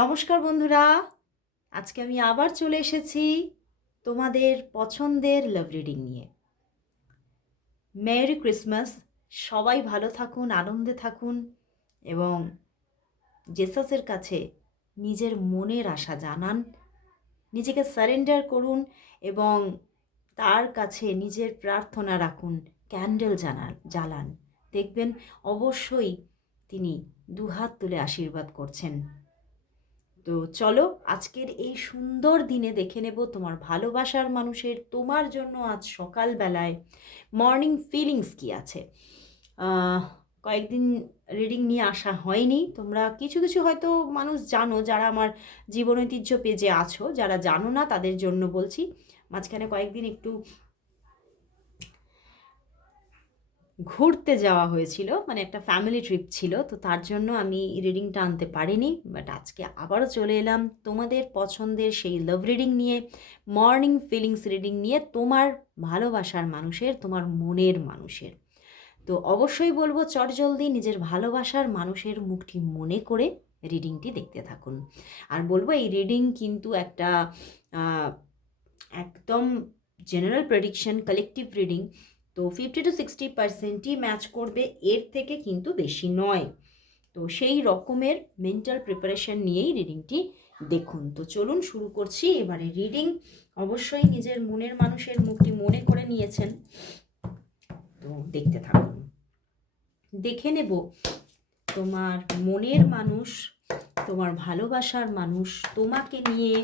নমস্কার বন্ধুরা, আজকে আমি আবার চলে এসেছি তোমাদের পছন্দের লাভ রিডিং নিয়ে। Merry Christmas. সবাই ভালো থাকুন, আনন্দে থাকুন এবং জেসাসের কাছে নিজের মনের আশা জানান, নিজেকে সারেন্ডার করুন এবং তার কাছে নিজের প্রার্থনা রাখুন, ক্যান্ডেল জ্বালান। দেখবেন অবশ্যই তিনি দুহাত তুলে আশীর্বাদ করছেন। তো চলো আজকের এই সুন্দর দিনে দেখে নেব তোমার ভালোবাসার মানুষের তোমার জন্য আজ সকালবেলায় মর্নিং ফিলিংস কি আছে। কয়েকদিন রিডিং নিয়ে আসা হয়নি, তোমরা কিছু কিছু হয়তো মানুষ জানো, যারা আমার জীবন ঐতিহ্য পেজে আছো, যারা জানো না তাদের জন্য বলছি। মাঝখানে কয়েকদিন একটু ঘুরতে যাওয়া হয়েছিল, মানে একটা ফ্যামিলি ট্রিপ ছিল, তো তার জন্য আমি রিডিংটা আনতে পারিনি। বাট আজকে আবারও চলে এলাম তোমাদের পছন্দের সেই লাভ রিডিং নিয়ে, মর্নিং ফিলিংস রিডিং নিয়ে, তোমার ভালোবাসার মানুষের, তোমার মনের মানুষের। তো অবশ্যই বলবো চটজলদি নিজের ভালোবাসার মানুষের মুখটি মনে করে রিডিংটি দেখতে থাকুন। আর বলবো এই রিডিং কিন্তু একটা একদম জেনারেল প্রেডিকশন, কালেকটিভ রিডিং। তো 50-60%ই ম্যাচ করবে, এর থেকে কিন্তু বেশি নয়। তো সেই রকমের মেন্টাল প্রিপারেশন নিয়েই রিডিংটি দেখুন। তো চলুন শুরু করছি এবারে রিডিং। অবশ্যই নিজের মনের মানুষের মুখটি মনে করে নিয়েছেন, তো দেখতে থাকুন। দেখে নেব তোমার মনের মানুষ, তোমার ভালোবাসার মানুষ তোমাকে নিয়ে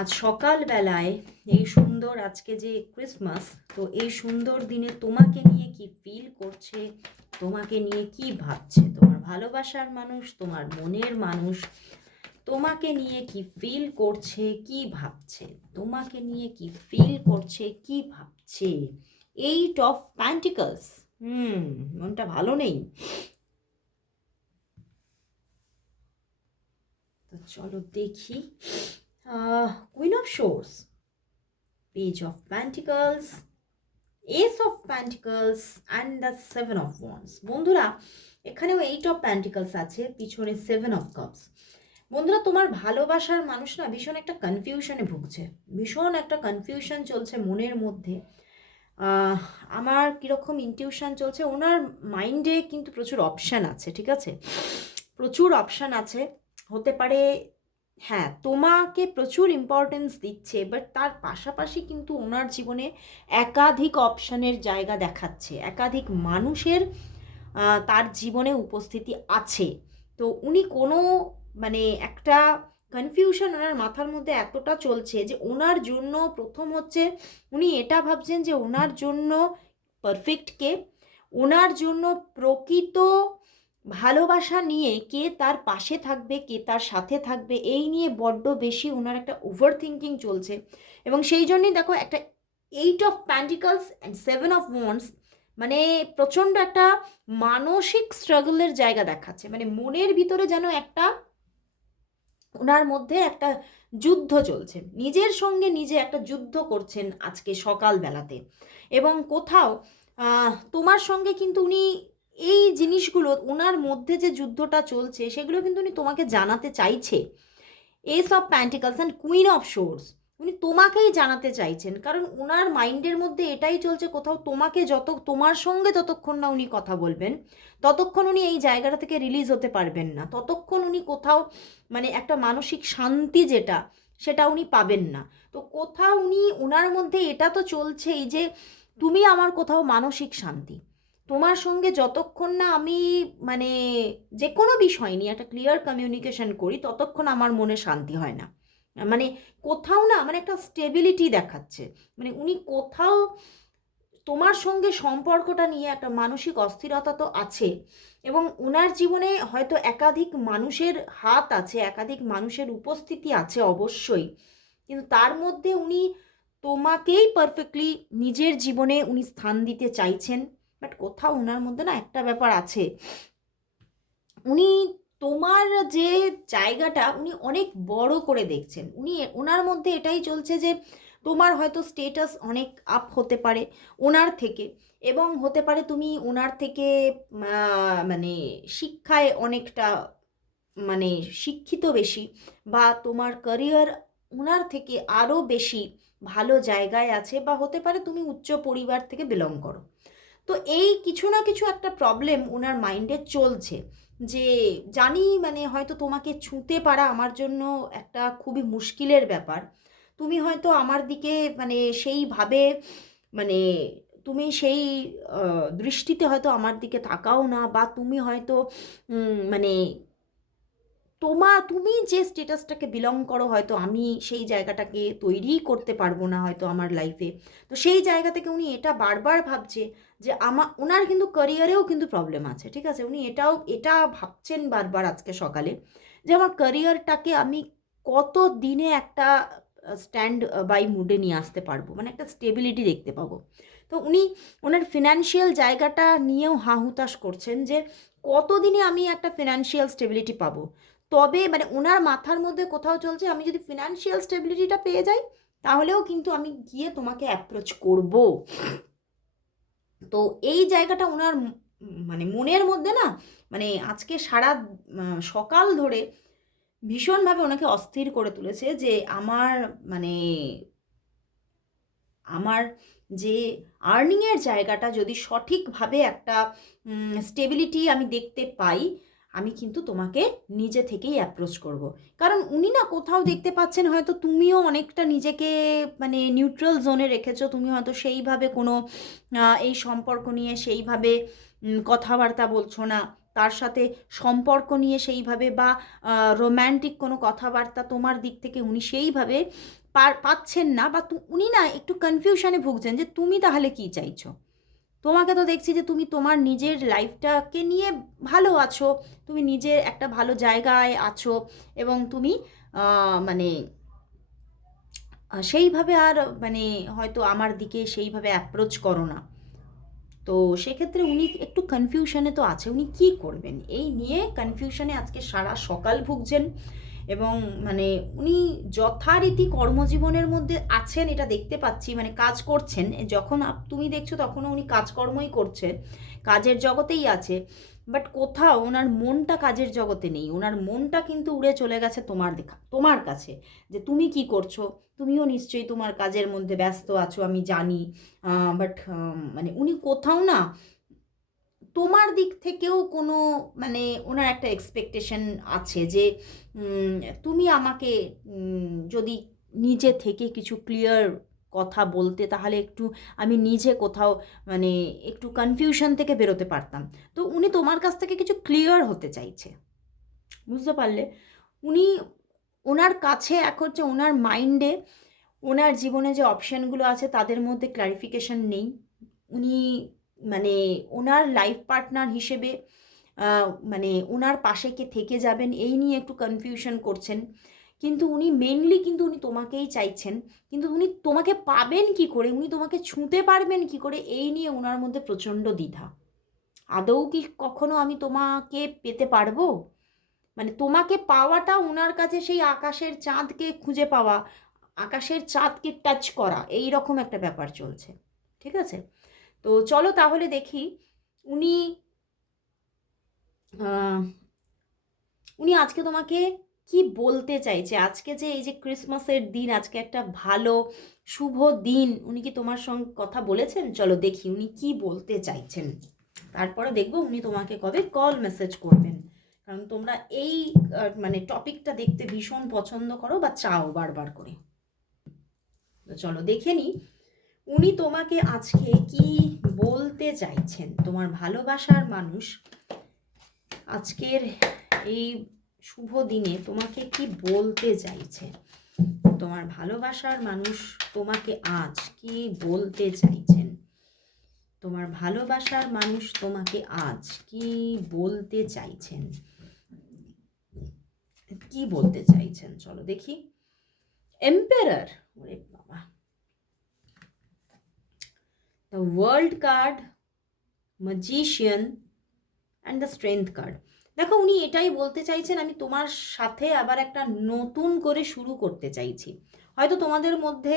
আজ সকালবেলায়, এই সুন্দর, আজকে যে ক্রিসমাস, তো এই সুন্দর দিনে তোমাকে নিয়ে কি ফিল করছে, তোমাকে নিয়ে কি ভাবছে। তোমার ভালোবাসার মানুষ, তোমার মনের মানুষ তোমাকে নিয়ে কি ফিল করছে, কি ভাবছে, তোমাকে নিয়ে কি ফিল করছে, কি ভাবছে। 8 অফ প্যান্টিকলস। মনটা ভালো নেই। তো চলো দেখি। Queen of swords, page of pentacles, S of pentacles and the 7 of wands. বন্ধুরা এখানেও 8 অফ প্যান্টিকলস আছে, পিছনে 7 অফ কাপস। বন্ধুরা তোমার ভালোবাসার মানুষ না ভীষণ একটা কনফিউশনে ভুগছে, ভীষণ একটা কনফিউশন চলছে মনের মধ্যে। আহ, আমার কীরকম ইনটিউশন চলছে, ওনার মাইন্ডে কিন্তু প্রচুর অপশান আছে, ঠিক আছে, প্রচুর অপশান আছে। হতে পারে হ্যাঁ তোমাকে প্রচুর ইম্পর্টেন্স দিচ্ছে, বাট তার পাশাপাশি কিন্তু ওনার জীবনে একাধিক অপশানের জায়গা দেখাচ্ছে, একাধিক মানুষের তার জীবনে উপস্থিতি আছে। তো উনি কোনো মানে একটা কনফিউশন ওনার মাথার মধ্যে এতটা চলছে যে ওনার জন্য প্রথম হচ্ছে উনি এটা ভাবছেন যে ওনার জন্য পারফেক্ট কে, ওনার জন্য প্রকৃত ভালোবাসা নিয়ে কে তার পাশে থাকবে, কে তার সাথে থাকবে, এই নিয়ে বড্ড বেশি ওনার একটা ওভার থিঙ্কিং চলছে। এবং সেই জন্যই দেখো একটা 8 of pentacles and 7 of wands, মানে প্রচণ্ড একটা মানসিক স্ট্রাগলের জায়গা দেখাচ্ছে, মানে মনের ভিতরে যেন একটা ওনার মধ্যে একটা যুদ্ধ চলছে, নিজের সঙ্গে নিজে একটা যুদ্ধ করছেন আজকে সকালবেলাতে। এবং কোথাও তোমার সঙ্গে কিন্তু উনি এই জিনিসগুলো, ওনার মধ্যে যে যুদ্ধটা চলছে সেগুলো কিন্তু উনি তোমাকে জানাতে চাইছে। S of pentacles and queen of swords, উনি তোমাকেই জানাতে চাইছেন, কারণ ওনার মাইন্ডের মধ্যে এটাই চলছে, কোথাও তোমাকে তোমার সঙ্গে যতক্ষণ না উনি কথা বলবেন ততক্ষণ উনি এই জায়গাটা থেকে রিলিজ হতে পারবেন না, ততক্ষণ উনি কোথাও মানে একটা মানসিক শান্তি যেটা, সেটা উনি পাবেন না। তো কোথাও উনি, ওনার মধ্যে এটা তো চলছেই যে তুমি আমার কোথাও মানসিক শান্তি, তোমার সঙ্গে যতক্ষণ না আমি মানে যে কোনো বিষয় নিয়ে একটা ক্লিয়ার কমিউনিকেশন করি ততক্ষণ আমার মনে শান্তি হয় না। মানে কোথাও না, মানে একটা স্টেবিলিটি দেখাচ্ছে, মানে উনি কোথাও তোমার সঙ্গে সম্পর্কটা নিয়ে একটা মানসিক অস্থিরতা তো আছে। এবং ওনার জীবনে হয়তো একাধিক মানুষের হাত আছে, একাধিক মানুষের উপস্থিতি আছে অবশ্যই, কিন্তু তার মধ্যে উনি তোমাকেই পারফেক্টলি নিজের জীবনে উনি স্থান দিতে চাইছেন। বাট কোথাও ওনার মধ্যে না একটা ব্যাপার আছে, উনি তোমার যে জায়গাটা উনি অনেক বড় করে দেখছেন, উনি ওনার মধ্যে এটাই চলছে যে তোমার হয়তো স্টেটাস অনেক আপ হতে পারে ওনার থেকে, এবং হতে পারে তুমি ওনার থেকে মানে শিক্ষায় অনেকটা মানে শিক্ষিত বেশি, বা তোমার ক্যারিয়ার ওনার থেকে আরও বেশি ভালো জায়গায় আছে, বা হতে পারে তুমি উচ্চ পরিবার থেকে বিলং করো। তো এই কিছু না কিছু একটা প্রবলেম ওনার মাইন্ডে চলছে, যে জানি মানে হয়তো তোমাকে ছুঁতে পারা আমার জন্য একটা খুবই মুশকিলের ব্যাপার। তুমি হয়তো আমার দিকে মানে সেইভাবে মানে তুমি সেই দৃষ্টিতে হয়তো আমার দিকে তাকাও না, বা তুমি হয়তো মানে তুমি যে স্টেটাসটাকে বিলং করো হয়তো আমি সেই জায়গাটাকে তৈরিই করতে পারবো না হয়তো আমার লাইফে। তো সেই জায়গা থেকে উনি এটা বারবার ভাবছে যে ওনার কিন্তু ক্যারিয়ারেও কিন্তু প্রবলেম আছে, ঠিক আছে? উনি এটা ভাবছেন বারবার আজকে সকালে, যে আমার ক্যারিয়ারটাকে আমি কত দিনে একটা স্ট্যান্ড বাই মুডে নিয়ে আসতে পারবো, মানে একটা স্টেবিলিটি দেখতে পাবো। তো উনি ওনার ফিনান্সিয়াল জায়গাটা নিয়েও হাহুতাশ করছেন, যে কতদিনে আমি একটা ফিনান্সিয়াল স্টেবিলিটি পাবো। তবে মানে ওনার মাথার মধ্যে কোথাও চলছে, আমি যদি ফিনান্সিয়াল স্টেবিলিটিটা পেয়ে যাই তাহলেও কিন্তু আমি গিয়ে তোমাকে অ্যাপ্রোচ করব। তো এই জায়গাটা ওনার মানে মনের মধ্যে না, মানে আজকে সারা সকাল ধরে ভীষণভাবে ওনাকে অস্থির করে তুলেছে, যে মানে আমার যে আর্নিংয়ের জায়গাটা যদি সঠিকভাবে একটা স্টেবিলিটি আমি দেখতে পাই, আমি কিন্তু তোমাকে নিজে থেকেই অ্যাপ্রোচ করব। কারণ উনি না কোথাও দেখতে পাচ্ছেন হয়তো তুমিও অনেকটা নিজেকে মানে নিউট্রাল জোনে রেখেছো, তুমি হয়তো সেইভাবে কোনো এই সম্পর্ক নিয়ে সেইভাবে কথাবার্তা বলছো না, তার সাথে সম্পর্ক নিয়ে সেইভাবে বা রোম্যান্টিক কোনো কথাবার্তা তোমার দিক থেকে উনি সেইভাবে পাচ্ছেন না, বা উনি না একটু কনফিউশনে ভুগছেন যে তুমি তাহলে কি চাইছো। তোমাকে তো দেখছি যে তুমি তোমার নিজের লাইফটাকে নিয়ে ভালো আছো, তুমি নিজের একটা ভালো জায়গায় আছো, এবং তুমি মানে সেইভাবে আর মানে হয়তো আমার দিকে সেইভাবে অ্যাপ্রোচ করো না। তো সেক্ষেত্রে উনি একটু কনফিউশনে তো আছে, উনি কী করবেন এই নিয়ে কনফিউশনে আজকে সারা সকাল ভুগছেন। এবং মানে উনি যথারীতি কর্মজীবনের মধ্যে আছেন এটা দেখতে পাচ্ছি, মানে কাজ করছেন, যখন তুমি দেখছো তখনও উনি কাজকর্মই করছে, কাজের জগতেই আছে। বাট কোথাও ওনার মনটা কাজের জগতে নেই, ওনার মনটা কিন্তু উড়ে চলে গেছে তোমার কাছে, যে তুমি কি করছো, তুমিও নিশ্চয়ই তোমার কাজের মধ্যে ব্যস্ত আছো আমি জানি। বাট মানে উনি কোথাও না তোমার দিক থেকেও কোনো মানে ওনার একটা এক্সপেকটেশন আছে, যে তুমি আমাকে যদি নিজে থেকে কিছু ক্লিয়ার কথা বলতে, তাহলে একটু আমি নিজে কোথাও মানে একটু কনফিউশন থেকে বেরোতে পারতাম। তো উনি তোমার কাছ থেকে কিছু ক্লিয়ার হতে চাইছে, বুঝতে পারলে? উনি ওনার কাছে এখন হচ্ছে ওনার মাইন্ডে ওনার জীবনে যে অপশানগুলো আছে তাদের মধ্যে ক্লারিফিকেশন নেই। উনি মানে ওনার লাইফ পার্টনার হিসেবে মানে ওনার পাশে কে থেকে যাবেন এই নিয়ে একটু কনফিউশন করছেন। কিন্তু উনি মেনলি কিন্তু উনি তোমাকেই চাইছেন। কিন্তু উনি তোমাকে পাবেন কি করে, উনি তোমাকে ছুঁতে পারবেন কি করে, এই নিয়ে ওনার মধ্যে প্রচণ্ড দ্বিধা। আদৌ কি কখনো আমি তোমাকে পেতে পারবো? মানে তোমাকে পাওয়াটা ওনার কাছে সেই আকাশের চাঁদকে খুঁজে পাওয়া, আকাশের চাঁদকে টাচ করা, এই রকম একটা ব্যাপার চলছে। ঠিক আছে? তো চলো তাহলে দেখি উনি আহ, উনি আজকে তোমাকে কি বলতে চাইছে। আজকে যে এই যে ক্রিসমাসের দিন, আজকে একটা ভালো শুভ দিন, উনি কি তোমার সঙ্গে কথা বলেছেন? চলো দেখি উনি কি বলতে চাইছেন, তারপরে দেখবো উনি তোমাকে কবে কল মেসেজ করবেন। কারণ তোমরা এই মানে টপিকটা দেখতে ভীষণ পছন্দ করো বা চাও বারবার করে। তো চলো দেখে নিই উনি তোমাকে আজকে কি বলতে চাইছেন। তোমার ভালোবাসার মানুষ আজকের এই শুভ দিনে তোমাকে কি বলতে চাইছে। তোমার ভালোবাসার মানুষ তোমাকে আজ কি বলতে চাইছেন। তোমার ভালোবাসার মানুষ তোমাকে আজ কি বলতে চাইছেন, কি বলতে চাইছেন চলো দেখি। এম্পারার, ওরে বাবা, the world card, magician and the strength card. দেখো উনি এটাই বলতে চাইছেন, আমি তোমার সাথে আবার একটা নতুন করে শুরু করতে চাইছি। হয়তো তোমাদের মধ্যে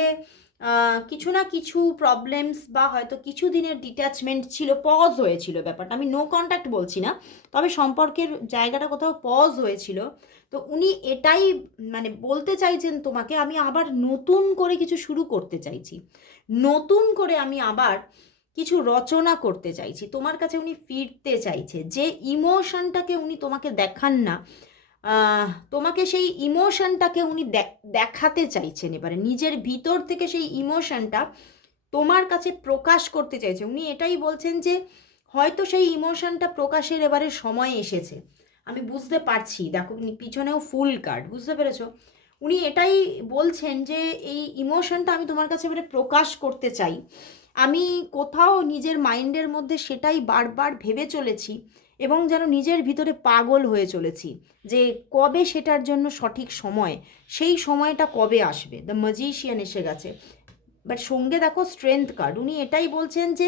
কিছু না কিছু প্রবলেমস বা হয়তো কিছু দিনের ডিট্যাচমেন্ট ছিল, পজ হয়েছিল ব্যাপারটা, আমি নো কন্ট্যাক্ট বলছি না, তবে সম্পর্কের জায়গাটা কোথাও পজ হয়েছিল। তো উনি এটাই মানে বলতে চাইছেন তোমাকে, আমি আবার নতুন করে কিছু শুরু করতে চাইছি, নতুন করে আমি আবার কিছু রচনা করতে চাইছি, তোমার কাছে উনি ফিরতে চাইছে। যে ইমোশনটাকে উনি তোমাকে দেখান না, তোমাকে সেই ইমোশনটাকে উনি দেখাতে চাইছেন, এবারে নিজের ভিতর থেকে সেই ইমোশনটা তোমার কাছে প্রকাশ করতে চাইছে। উনি এটাই বলছেন যে হয়তো সেই ইমোশনটা প্রকাশের এবারে সময় এসেছে, আমি বুঝতে পারছি। দেখো পিছনেও ফুল কার্ড, বুঝতে পেরেছো? উনি এটাই বলছেন যে এই ইমোশনটা আমি তোমার কাছে এবারে প্রকাশ করতে চাই। আমি কোথাও নিজের মাইন্ডের মধ্যে সেটাই বারবার ভেবে চলেছি এবং যেন নিজের ভিতরে পাগল হয়ে চলেছি যে কবে সেটার জন্য সঠিক সময়, সেই সময়টা কবে আসবে। দ্য ম্যাজিশিয়ান এসে গেছে, বাট সঙ্গে দেখো স্ট্রেংথ কার্ড। উনি এটাই বলছেন যে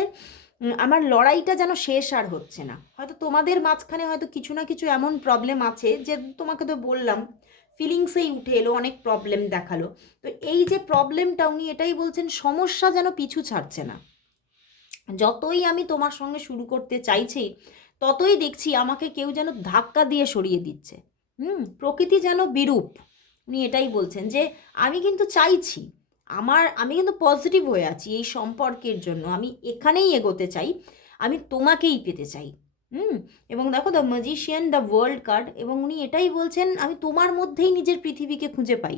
আমার লড়াইটা যেন শেষ আর হচ্ছে না। হয়তো তোমাদের মাঝখানে হয়তো কিছু না কিছু এমন প্রবলেম আছে যে তোমাকে তো বললাম ফিলিংসেই উঠে এলো, অনেক প্রবলেম দেখালো। তো এই যে প্রবলেমটা, উনি এটাই বলছেন সমস্যা যেন পিছু ছাড়ছে না। যতই আমি তোমার সঙ্গে শুরু করতে চাইছি ততই দেখছি আমাকে কেউ যেন ধাক্কা দিয়ে সরিয়ে দিচ্ছে। প্রকৃতি যেন বিরূপ। উনি এটাই বলছেন যে আমি কিন্তু চাইছি, আমি কিন্তু পজিটিভ হয়ে আছি এই সম্পর্কের জন্য, আমি এখানেই এগোতে চাই, আমি তোমাকেই পেতে চাই। এবং দেখো the magician, the world card, এবং উনি এটাই বলছেন আমি তোমার মধ্যেই নিজের পৃথিবীকে খুঁজে পাই,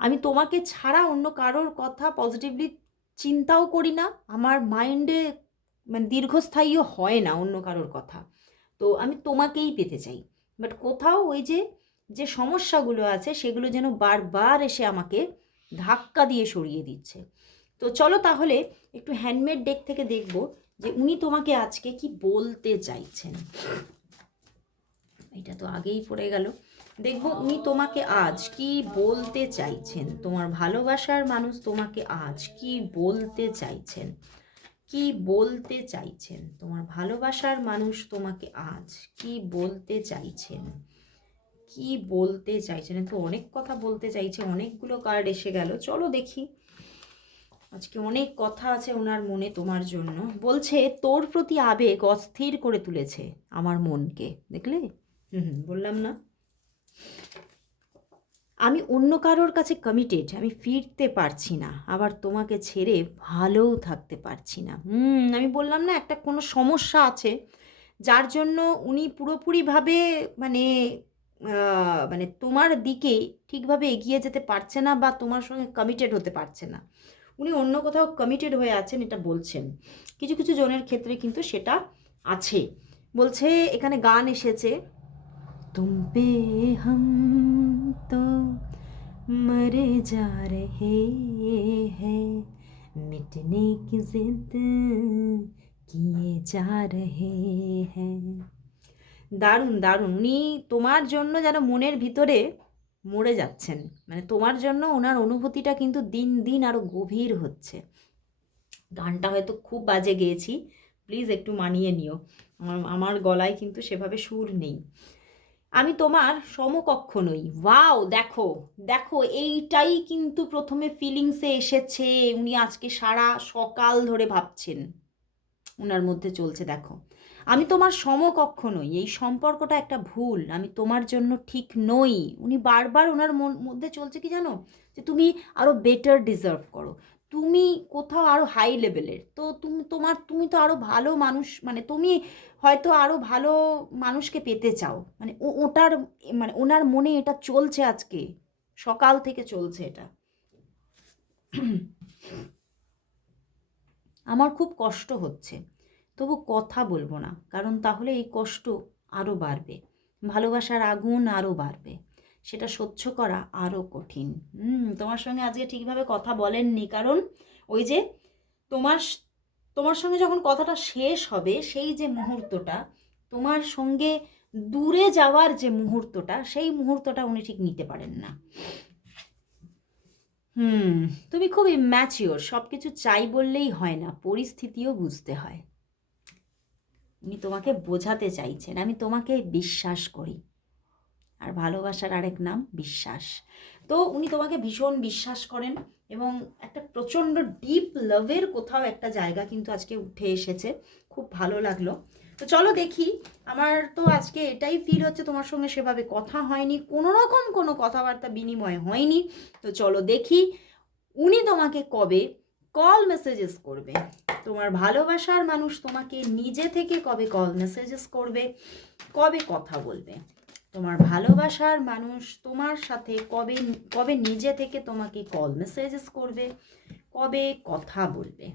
আমি তোমাকে ছাড়া অন্য কারোর কথা পজিটিভলি চিন্তাও করি না, আমার মাইন্ডে মানে দীর্ঘস্থায়ীও হয় না অন্য কারোর কথা। তো আমি তোমাকেই পেতে চাই, বাট কোথাও ওই যে যে সমস্যাগুলো আছে সেগুলো যেন বারবার এসে আমাকে ধাক্কা দিয়ে সরিয়ে দিচ্ছে। তো চলো তাহলে একটু হ্যান্ডমেড ডেক থেকে দেখব যে উনি তোমাকে আজকে কি বলতে চাইছেন। এটা তো আগেই পড়ে গেল। দেখব উনি তোমাকে আজ কি বলতে চাইছেন, তোমার ভালোবাসার মানুষ তোমাকে আজ কি বলতে চাইছেন, কি বলতে চাইছেন, তোমার ভালোবাসার মানুষ তোমাকে আজ কি বলতে চাইছেন, কি বলতে চাইছেন। তো অনেক কথা বলতে চাইছে, অনেকগুলো কার্ড এসে গেল, চলো দেখি। আজকে অনেক কথা আছে ওনার মনে তোমার জন্য। বলছে তোর প্রতি আবেগ অস্থির করে তুলেছে আমার মনকে, দেখলে? বললাম না, আমি অন্য কারোর কাছে কমিটেড, আমি ফিরতে পারছি না, আবার তোমাকে ছেড়ে ভালোও থাকতে পারছি না। আমি বললাম না একটা কোনো সমস্যা আছে যার জন্য উনি পুরোপুরিভাবে মানে মানে তোমার দিকে ঠিকভাবে এগিয়ে যেতে পারছে না বা তোমার সঙ্গে কমিটেড হতে পারছে না। উনি অন্য কোথাও কমিটেড হয়ে আছেন এটা বলছেন। কিছু কিছু জনের ক্ষেত্রে কিন্তু সেটা আছে। বলছে এখানে গান এসেছে, तुम पे हम तो मरे जा रहे हैं, मिटने की जिद किए जा रहे हैं। দারুণ দারুণ, উনি তোমার জন্য যেন মনের ভিতরে মরে যাচ্ছেন, মানে তোমার জন্য ওনার অনুভূতিটা কিন্তু দিন দিন আরও গভীর হচ্ছে। গানটা হয়তো খুব বাজে গেয়েছি, প্লিজ একটু মানিয়ে নিও, আমার গলায় কিন্তু সেভাবে সুর নেই। আমি তোমার সমকক্ষ নই। ওয়াও, দেখো দেখো, এইটাই কিন্তু প্রথমে ফিলিংসে এসেছে। উনি আজকে সারা সকাল ধরে ভাবছেন, ওনার মধ্যে চলছে। দেখো, আমি তোমার সমকক্ষ নই, এই সম্পর্কটা একটা ভুল, আমি তোমার জন্য ঠিক নই। উনি বারবার ওনার মধ্যে চলছে কি জানো, যে তুমি আরও বেটার ডিজার্ভ করো, তুমি কোথাও আরও হাই লেভেলের, তো তুমি তো আরও ভালো মানুষ, মানে তুমি হয়তো আরও ভালো মানুষকে পেতে চাও, মানে ওটার মানে ওনার মনে এটা চলছে, আজকে সকাল থেকে চলছে এটা। আমার খুব কষ্ট হচ্ছে, তবু কথা বলবো না, কারণ তাহলে এই কষ্ট আরও বাড়বে, ভালোবাসার আগুন আরও বাড়বে, সেটা সহ্য করা আরও কঠিন। তোমার সঙ্গে আজকে ঠিকভাবে কথা বলেননি, কারণ ওই যে তোমার তোমার সঙ্গে যখন কথাটা শেষ হবে, সেই যে মুহূর্তটা, তোমার সঙ্গে দূরে যাওয়ার যে মুহূর্তটা, সেই মুহূর্তটা উনি ঠিক নিতে পারেন না। তুমি খুব ইম্যাচিওর, সব কিছু চাই বললেই হয় না, পরিস্থিতিও বুঝতে হয়। উনি তোমাকে বোঝাতে চাইছেন আমি তোমাকে বিশ্বাস করি, আর ভালোবাসার আরেক নাম বিশ্বাস। তো উনি তোমাকে ভীষণ বিশ্বাস করেন এবং একটা প্রচণ্ড ডিপ লাভের কোথাও একটা জায়গা কিন্তু আজকে উঠে এসেছে। খুব ভালো লাগলো। তো চলো দেখি, আমার তো আজকে এটাই ফিল হচ্ছে তোমার সঙ্গে সেভাবে কথা হয়নি, কোনো রকম কোনো কথাবার্তা বিনিময় হয়নি। তো চলো দেখি উনি তোমাকে কবে কল মেসেজেস করবে, তোমার ভালোবাসার মানুষ তোমাকে নিজে থেকে কবে কল মেসেজেস করবে, কবে কথা বলবে, তোমার ভালোবাসার মানুষ তোমার সাথে কবে কবে নিজে থেকে তোমাকে কল মেসেজেস করবে, কবে কথা বলবে,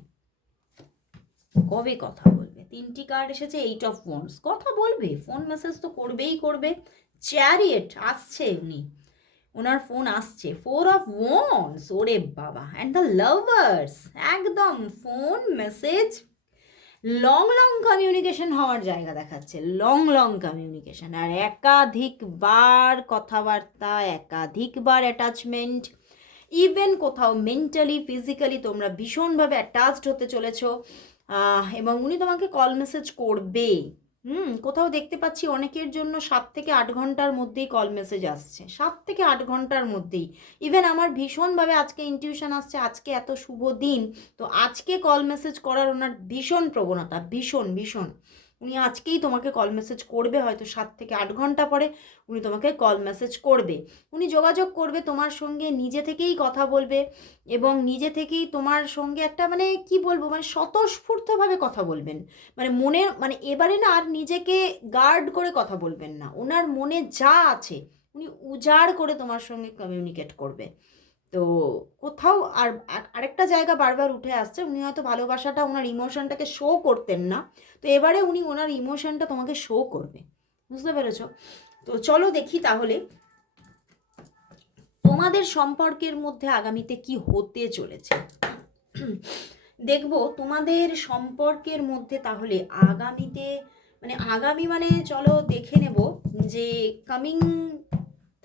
কবে কথা বলবে। 3টি কার্ড এসেছে, 8 অফ ওয়ান্ডস, কথা বলবে, ফোন মেসেজ তো করবেই করবে। চ্যারিয়েট আসছে, ওনার ফোন আসছে। 4 অফ ওয়ান্ডস, ওরে বাবা, অ্যান্ড দ্য লাভার্স, একদম phone message, long long communication হওয়ার জায়গা দেখাচ্ছে, লং লং কমিউনিকেশন, আর একাধিকবার কথাবার্তা, একাধিকবার অ্যাটাচমেন্ট, ইভেন কোথাও মেন্টালি ফিজিক্যালি তোমরা ভীষণভাবে অ্যাটাচড হতে চলেছো। এবং উনি তোমাকে কল মেসেজ করবে। কোথাও দেখতে পাচ্ছি অনেকের জন্য 7 থেকে 8 ঘন্টার মধ্যেই কল মেসেজ আসছে, 7 থেকে 8 ঘন্টার মধ্যেই। ইভেন আমার ভীষণভাবে আজকে ইনটিউশন আসছে, আজকে এত শুভ দিন, তো আজকে কল মেসেজ করার ওনার ভীষণ প্রবণতা, ভীষণ ভীষণ। উনি আজকেই তোমাকে কল মেসেজ করবে, হয়তো 7 থেকে 8 ঘন্টা পরে উনি তোমাকে কল মেসেজ করবে। উনি যোগাযোগ করবে তোমার সঙ্গে, নিজে থেকেই কথা বলবে এবং নিজে থেকেই তোমার সঙ্গে একটা মানে কি বলবো, মানে স্বতঃস্ফূর্তভাবে কথা বলবেন। মানে মনের মানে এবারে না আর নিজেকে গার্ড করে কথা বলবেন না, ওনার মনে যা আছে উনি উজাড় করে তোমার সঙ্গে কমিউনিকেট করবে। তো কোথাও আর আরেকটা জায়গা বারবার উঠে আসছে, উনি হয়তো ভালোবাসাটা ওনার ইমোশনটাকে শো করতেন না, তো এবারে উনি ওনার ইমোশনটা তোমাকে শো করবে, বুঝতে পেরেছ? তো চলো দেখি তাহলে তোমাদের সম্পর্কের মধ্যে আগামীতে কি হতে চলেছে। দেখব তোমাদের সম্পর্কের মধ্যে তাহলে আগামীতে আগামী মানে চলো দেখে নেব যে কামিং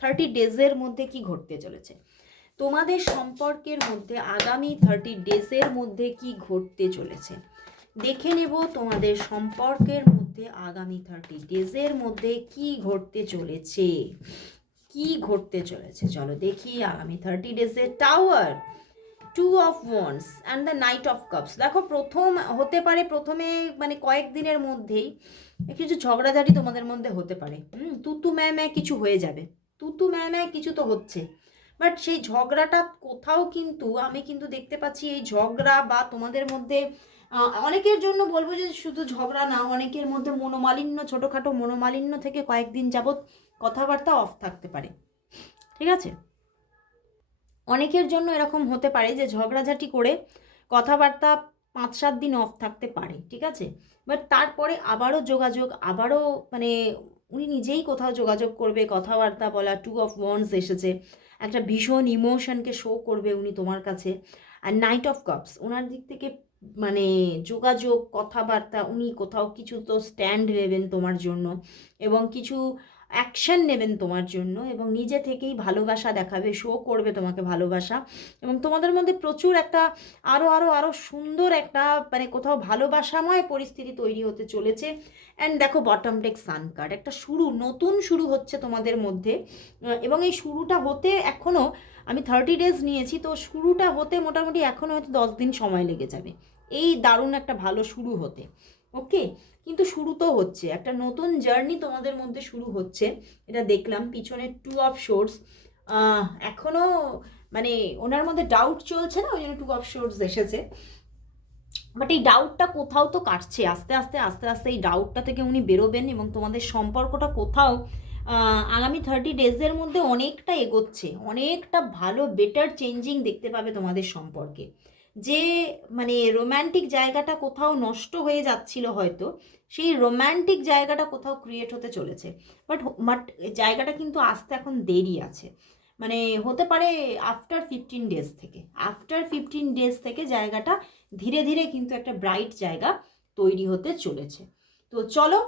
30 ডেজের মধ্যে কি ঘটতে চলেছে। তোমাদের সম্পর্কের মধ্যে আগামী 30 ডেজের মধ্যে কি ঘটতে চলেছে দেখে নেব। তোমাদের সম্পর্কের মধ্যে আগামী 30 ডেজের মধ্যে কি ঘটতে চলেছে, কি ঘটতে চলেছে চলো দেখি আগামী 30 ডেজের। Tower, 2 of wands and the knight of cups. দেখো প্রথম হতে পারে, প্রথমে মানে কয়েকদিনের মধ্যেই কিছু ঝগড়াঝাটি তোমাদের মধ্যে হতে পারে, তুতু ম্যায় কিছু হয়ে যাবে, তুতু ম্যায় কিছু তো হচ্ছে, বাট সেই ঝগড়াটা কোথাও কিন্তু আমি কিন্তু দেখতে পাচ্ছি এই ঝগড়া বা তোমাদের মধ্যে অনেকের জন্য বলবো যে শুধু ঝগড়া না, অনেকের মধ্যে মনোমালিন্য, ছোটোখাটো মনোমালিন্য থেকে কয়েকদিন যাবৎ কথাবার্তা অফ থাকতে পারে, ঠিক আছে? অনেকের জন্য এরকম হতে পারে যে ঝগড়াঝাটি করে কথাবার্তা 5-7 দিন অফ থাকতে পারে, ঠিক আছে? বাট তারপরে আবারও যোগাযোগ, আবারও মানে উনি নিজেই কোথাও যোগাযোগ করবে, কথাবার্তা বলা। 2 অফ ওয়ান্ডস এসেছে, একটা ভীষণ ইমোশনকে শো করবে উনি তোমার কাছে। আর নাইট অফ কাপস, ওনার দিক থেকে মানে যোগাযোগ, কথাবার্তা, উনি কোথাও কিছু তো স্ট্যান্ড নেবেন তোমার জন্য এবং কিছু অ্যাকশন নেবেন তোমার জন্য এবং নিজে থেকেই ভালোবাসা দেখাবে, শো করবে তোমাকে ভালোবাসা এবং তোমাদের মধ্যে প্রচুর একটা আরও আরও আরও সুন্দর একটা মানে কোথাও ভালোবাসাময় পরিস্থিতি তৈরি হতে চলেছে। অ্যান্ড দেখো বটম ডেক সান কার্ড, একটা শুরু, নতুন শুরু হচ্ছে তোমাদের মধ্যে এবং এই শুরুটা হতে এখনও আমি 30 ডেজ নিয়েছি, তো শুরুটা হতে মোটামুটি এখনও হয়তো 10 দিন সময় লেগে যাবে এই দারুণ একটা ভালো শুরু হতে। ওকে, কিন্তু শুরু তো হচ্ছে, একটা নতুন জার্নি তোমাদের মধ্যে শুরু হচ্ছে, এটা দেখলাম। পিছনে 2 অফ শোর্টস, এখনও মানে ওনার মধ্যে ডাউট চলছে না, ওই জন্য 2 অফ শোর্টস এসেছে। বাট এই ডাউটটা কোথাও তো কাটছে, আস্তে আস্তে আস্তে আস্তে এই ডাউটটা থেকে উনি বেরোবেন এবং তোমাদের সম্পর্কটা কোথাও আগামী 30 ডেজের মধ্যে অনেকটা এগোচ্ছে, অনেকটা ভালো বেটার চেঞ্জিং দেখতে পাবে তোমাদের সম্পর্কে। যে মানে রোম্যান্টিক জায়গাটা কোথাও নষ্ট হয়ে যাচ্ছিল হয়তো, সেই রোম্যান্টিক জায়গাটা কোথাও ক্রিয়েট হতে চলেছে। বাট বাট জায়গাটা কিন্তু আসতে এখন দেরি আছে, মানে হতে পারে আফটার 15 ডেজ থেকে, আফটার 15 ডেজ থেকে জায়গাটা ধীরে ধীরে কিন্তু একটা ব্রাইট জায়গা তৈরি হতে চলেছে। তো চলো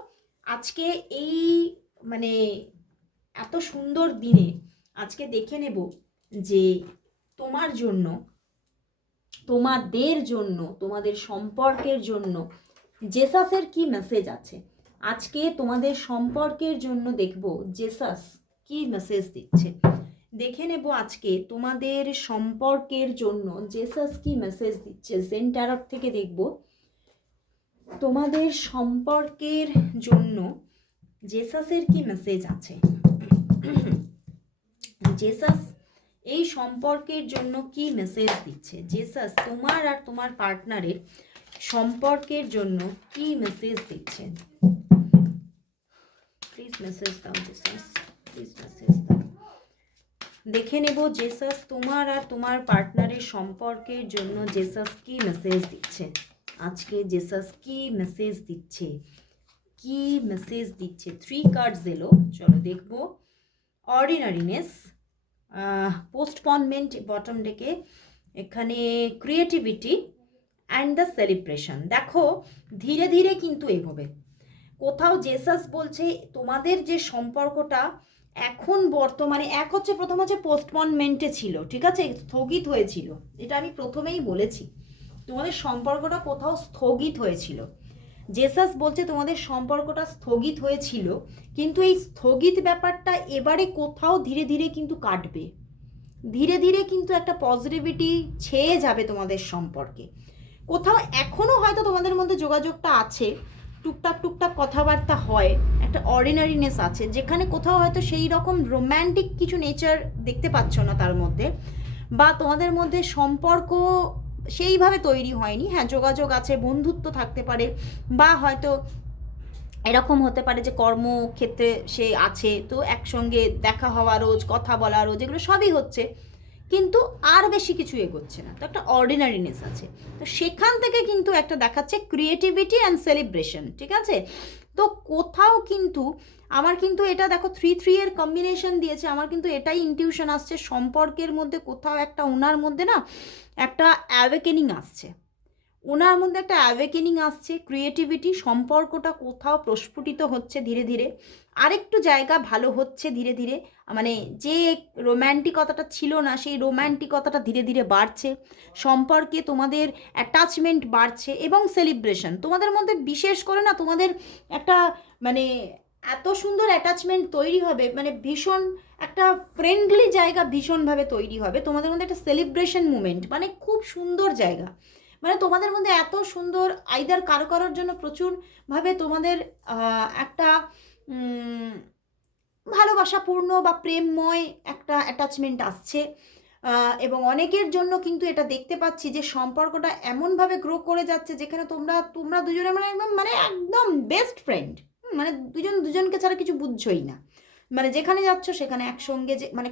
আজকে এই মানে এত সুন্দর দিনে আজকে দেখে নেব যে তোমার জন্য, তোমাদের জন্য, তোমাদের সম্পর্কের জন্য জেসাসের কি মেসেজ আছে। আজকে তোমাদের সম্পর্কের জন্য দেখব জেসাস কি মেসেজ দিচ্ছে দেখে নেব আজকে তোমাদের সম্পর্কের জন্য জেসাস কি মেসেজ দিচ্ছে। জেন ট্যারট থেকে দেখব তোমাদের সম্পর্কের জন্য জেসাসের কি মেসেজ আছে। জেসাস এই সম্পর্কের জন্য কি মেসেজ দিচ্ছে। জেসাস তোমার আর তোমার পার্টনারের সম্পর্কের জন্য কি মেসেজ দিচ্ছে। প্লিজ মেসেজ দাও জেসাস, প্লিজ মেসেজ দাও। দেখে নেব জেসাস তোমার আর তোমার পার্টনারের সম্পর্কের জন্য জেসাস কি মেসেজ দিচ্ছে আজকে। জেসাস কি মেসেজ দিচ্ছে, কি মেসেজ দিচ্ছে। 3 কার্ডস এলো, চলো দেখব। অর্ডিনারিনেস, পোস্টপনমেন্ট বটম ডেকে, এখানে ক্রিয়েটিভিটি অ্যান্ড দ্য সেলিব্রেশন। দেখো ধীরে ধীরে কিন্তু এগোবে। কোথাও জেসাস বলছে তোমাদের যে সম্পর্কটা এখন বর্তমানে প্রথম হচ্ছে পোস্টপনমেন্টে ছিল, ঠিক আছে, স্থগিত হয়েছিল। এটা আমি প্রথমেই বলেছি তোমাদের সম্পর্কটা কোথাও স্থগিত হয়েছিল। জেসাস বলছে তোমাদের সম্পর্কটা স্থগিত হয়েছিল, কিন্তু এই স্থগিত ব্যাপারটা এবারে কোথাও ধীরে ধীরে কিন্তু কাটবে। ধীরে ধীরে কিন্তু একটা পজিটিভিটি ছেয়ে যাবে তোমাদের সম্পর্কে। কোথাও এখনও হয়তো তোমাদের মধ্যে যোগাযোগটা আছে, টুকটাক টুকটাক কথাবার্তা হয়, একটা অর্ডিনারিনেস আছে, যেখানে কোথাও হয়তো সেই রকম রোম্যান্টিক কিছু নেচার দেখতে পাচ্ছ না তার মধ্যে, বা তোমাদের মধ্যে সম্পর্ক সেইভাবে তৈরি হয়নি। হ্যাঁ, যোগাযোগ আছে, বন্ধুত্ব থাকতে পারে, বা হয়তো এরকম হতে পারে যে কর্মক্ষেত্রে সে আছে, তো একসঙ্গে দেখা হওয়া, রোজ কথা বলা, রোজ এগুলো সবই হচ্ছে, কিন্তু আর বেশি কিছু এগোচ্ছে না। তো একটা অর্ডিনারিনেস আছে, তো সেখান থেকে কিন্তু একটা দেখাচ্ছে ক্রিয়েটিভিটি অ্যান্ড সেলিব্রেশন, ঠিক আছে। তো কোথাও কিন্তু আমার কিন্তু এটা দেখো 3-3 এর কম্বিনেশন দিয়েছে, আমার কিন্তু এটাই ইনটিউশন আসছে সম্পর্কের মধ্যে কোথাও একটা ওনার মধ্যে না একটা অ্যাওয়েকেনিং আসছে, ওনার মধ্যে একটা অ্যাওয়েকেনিং আসছে, ক্রিয়েটিভিটি, সম্পর্কটা কোথাও প্রস্ফুটিত হচ্ছে ধীরে ধীরে, আরেকটু জায়গা ভালো হচ্ছে ধীরে ধীরে, মানে যে রোম্যান্টিকতাটা ছিল না সেই রোম্যান্টিকতাটা ধীরে ধীরে বাড়ছে, সম্পর্কে তোমাদের অ্যাটাচমেন্ট বাড়ছে, এবং সেলিব্রেশন তোমাদের মধ্যে বিশেষ করে না তোমাদের একটা মানে এত সুন্দর অ্যাটাচমেন্ট তৈরি হবে, মানে ভীষণ একটা ফ্রেন্ডলি জায়গা ভীষণভাবে তৈরি হবে তোমাদের মধ্যে, একটা সেলিব্রেশন মুমেন্ট, মানে খুব সুন্দর জায়গা, মানে তোমাদের মধ্যে এত সুন্দর আইদার কারো কারোর জন্য প্রচুরভাবে তোমাদের একটা ভালোবাসাপূর্ণ বা প্রেমময় একটা অ্যাটাচমেন্ট আসছে, এবং অনেকের জন্য কিন্তু এটা দেখতে পাচ্ছি যে সম্পর্কটা এমনভাবে গ্রো করে যাচ্ছে যেখানে তোমরা দুজনে মানে একদম বেস্ট ফ্রেন্ড, মানে দুজন দুজনকে ছাড়া কিছু বুঝছোই না, মানে যেখানে যাচ্ছ সেখানে একসঙ্গে যে মানে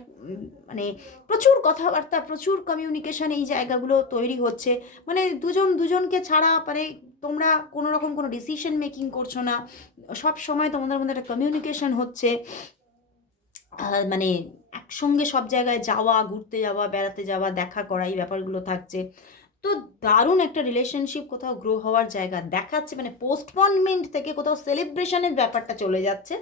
মানে প্রচুর কথাবার্তা, প্রচুর কমিউনিকেশন, এই জায়গাগুলো তৈরি হচ্ছে, মানে দুজন দুজনকে ছাড়া মানে তোমরা কোনো রকম কোনো ডিসিশন মেকিং করছো না, সব সময় তোমাদের মধ্যে একটা কমিউনিকেশন হচ্ছে, মানে একসঙ্গে সব জায়গায় যাওয়া, ঘুরতে যাওয়া, বেড়াতে যাওয়া, দেখা করা, এই ব্যাপারগুলো থাকছে। তো দারুণ একটা রিলেশনশিপ কোথাও গ্রো হওয়ার জায়গা দেখাচ্ছে, মানে পোস্টপনমেন্ট থেকে কোথাও সেলিব্রেশনের ব্যাপারটা চলে যাচ্ছে।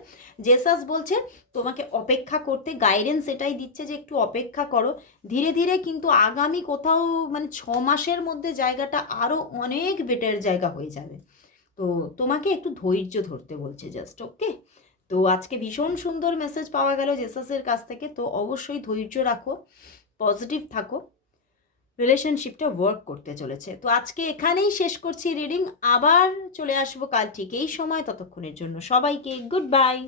জেসাস বলছে তোমাকে অপেক্ষা করতে, গাইডেন্স এটাই দিচ্ছে যে একটু অপেক্ষা করো, ধীরে ধীরে কিন্তু আগামী কোথাও মানে 6 মাসের মধ্যে জায়গাটা আরও অনেক বেটার জায়গা হয়ে যাবে। তো তোমাকে একটু ধৈর্য ধরতে বলছে জাস্ট, ওকে। তো আজকে ভীষণ সুন্দর মেসেজ পাওয়া গেল জেসাসের কাছ থেকে, তো অবশ্যই ধৈর্য রাখো, পজিটিভ থাকো, রিলেশনশিপটা ওয়ার্ক করতে চলেছে। তো আজকে এখানেই শেষ করছি রিডিং, আবার চলে আসবো কাল ঠিক এই সময়, ততক্ষণের জন্য সবাইকে গুড বাই।